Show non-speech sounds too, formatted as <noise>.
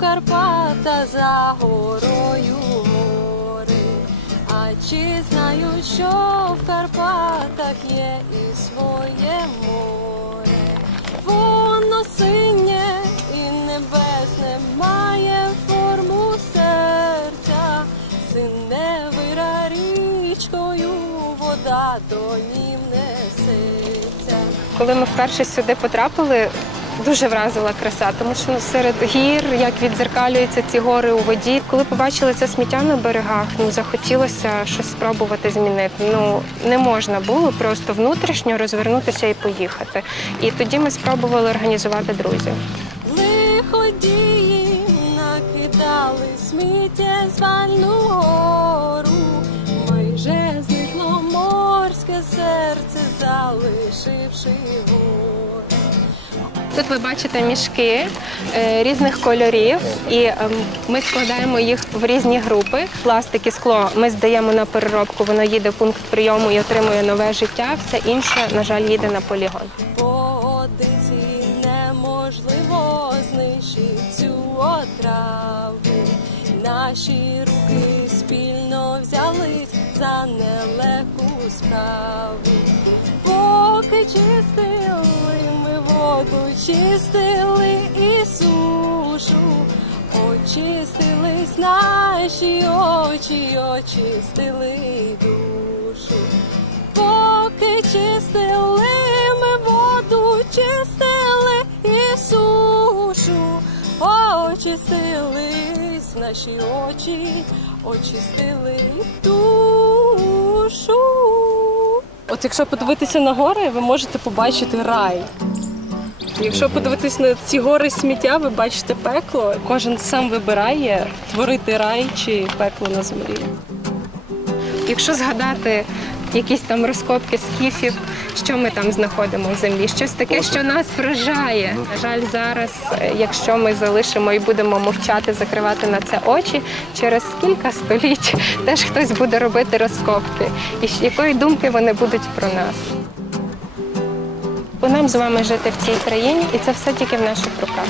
Карпата за горою гори. А чи знаю, що в Карпатах є і своє море? Воно синє і небесне має форму серця, синевира річкою вода до нім несеться. Коли ми вперше сюди потрапили, дуже вразила краса, тому що ну, серед гір, як відзеркалюються ці гори у воді. Коли побачили це сміття на берегах, ну захотілося щось спробувати змінити. Ну не можна було просто внутрішньо розвернутися і поїхати. І тоді ми спробували організувати друзів. Лиходії накидали сміття звальну гору, майже зникло морське серце, залишивши. Тут ви бачите мішки е, різних кольорів, і ем, ми складаємо їх в різні групи. Пластик і скло ми здаємо на переробку, воно їде в пункт прийому і отримує нове життя. Все інше, на жаль, їде на полігон. Поодинці неможливо знищити цю отраву. Наші руки спільно взялись за нелегку справу. Поки чистили воду, чистили і сушу. Очистились наші очі, очистили душу. Поки чистили ми воду, чистили і сушу, очистились наші очі, очистили душу. От якщо подивитися на гори, ви можете побачити рай. Якщо подивитись на ці гори сміття, ви бачите пекло. Кожен сам вибирає творити рай чи пекло на землі. Якщо згадати якісь там розкопки скіфів, що ми там знаходимо в землі, щось таке, що нас вражає. На жаль, зараз, е, якщо ми залишимо і будемо мовчати, закривати на це очі, через кілька століть <laughs> теж хтось буде робити розкопки. І якої думки вони будуть про нас? Бо нам з вами жити в цій країні, і це все тільки в наших руках.